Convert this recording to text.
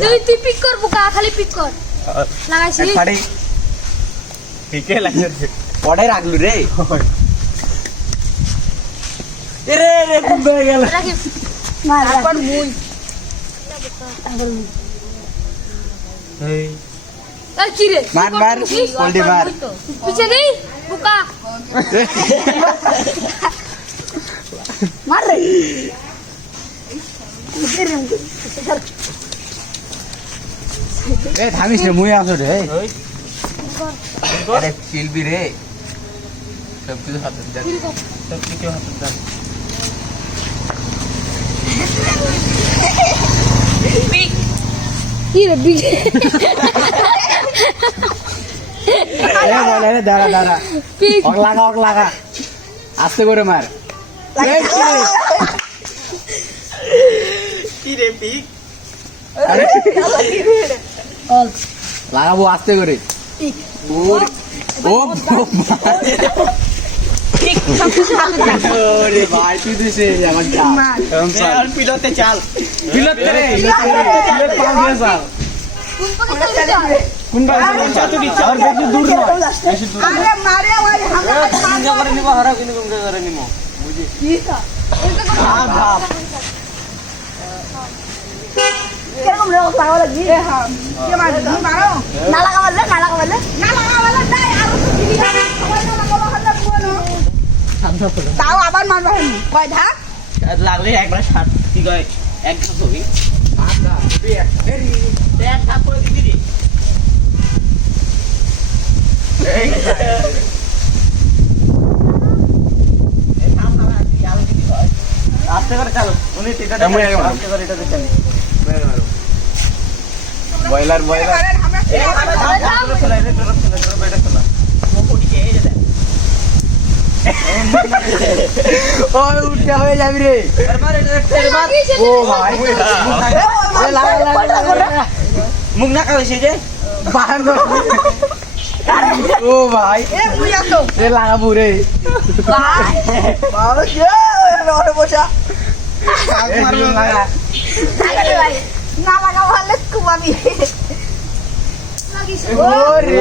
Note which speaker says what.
Speaker 1: তুই তুই পিক কর বুকা খালি পিক কর লাগাইছি
Speaker 2: ফাড়ি
Speaker 3: ঠিকই লাগছে
Speaker 2: পড়ে রাখলু রে এরে রে কুম্বে গেল
Speaker 1: রাখি মার এখন মুই আর কি রে?
Speaker 2: মার, মার, পোল্টি মার।
Speaker 1: পিছে দেই বুকা। মার রে।
Speaker 2: এ থামিস রে মুই আসো রে আরে চিলবি রে। সব কিছু হাতে দেখ
Speaker 3: সব কিছু হাতে দাও
Speaker 1: কি রে বিজে
Speaker 2: এ বলে রে দাঁড়া দাঁড়া অক লাগা অক লাগা আস্তে করে মার কি রে?
Speaker 3: পিক
Speaker 2: আরে লাগাবো আস্তে করে ওরে ও
Speaker 1: কীরকম লাগি মারো? না লাগাবালে না লাগাবালে তাই আর দিবি সবাই না লাগাবো হাতে পুরো তাও আবার মারবা হেন কয় ধাক
Speaker 3: লাগলে একবার সাত কি কয়? এক ধাপ হবি এক ধাপ করে দিবি রে। আস্তে করে চালো। উনি টিটা। আস্তে করে এটা দেখেন
Speaker 2: বয়লার বয়লার ওই উঠতে হয়ে যাবি রে। ও ভাই।
Speaker 3: মুখ না কাছে যে।
Speaker 2: কর। ও ভাই। এ লাগাবো রে। লাগা
Speaker 1: না লাগাবালে কুমাবি লাগিছে
Speaker 2: ও রে।